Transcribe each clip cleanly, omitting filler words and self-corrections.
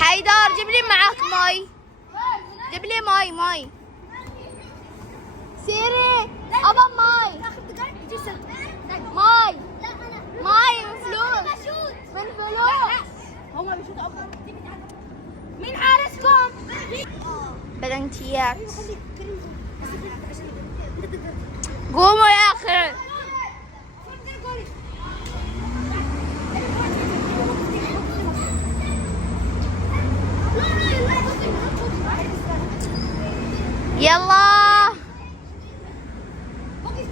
حيدر جيب لي معاك ماي، جيب لي ماي سيري ابا ماي من فلوس هما بيشوطوا افضل. مين حارسكم؟ بلنتيات قوموا يا اخي. يلا ركز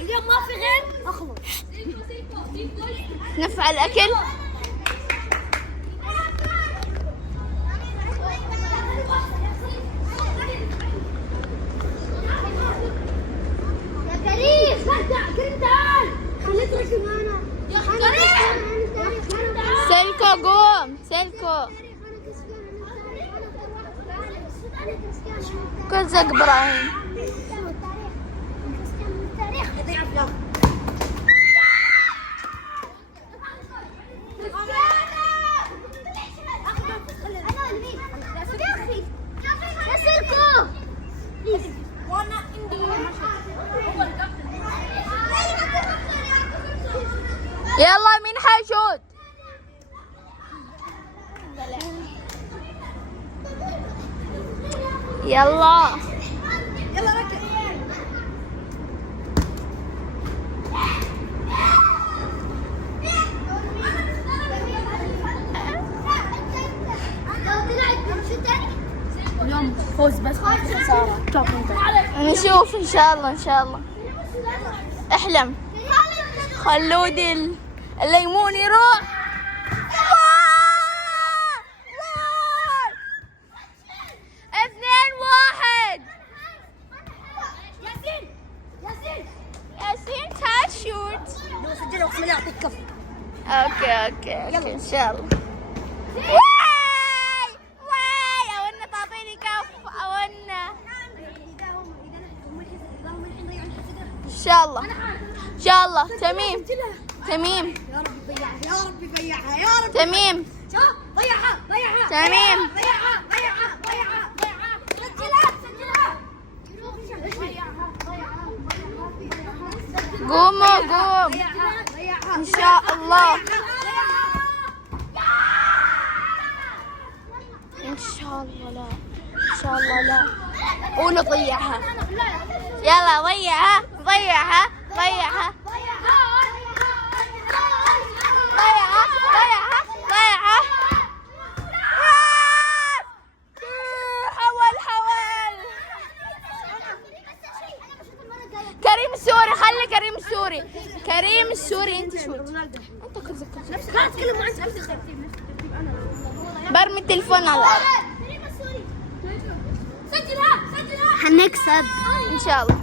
اليوم ما في غير اخلص نفع الاكل. يا كريم تعال خليك تركز معنا يا كريم. سلكو قوم سلكو كزق ابراهيم. يلا مين حيشوت؟ يلا ركز. اليوم فوز بس خسارة. نشوف ان شاء الله. احلم خلود الليمون يروح. اثنين واحد. ياسين تعال شوت. لو سجل اقسم بالله اعطيك كف. اوكي ان شاء الله. واي اونا تعطيني كف اونا ان شاء الله. تميم يا رب يضيعها تميم ضيعها تميم قوم ان شاء الله. لا قولوا ضيعها. يلا ضيعها كريم السوري انت شوت. انت لا تتكلم عن برمي التليفون على الارض. سجلها حنكسب ان شاء الله.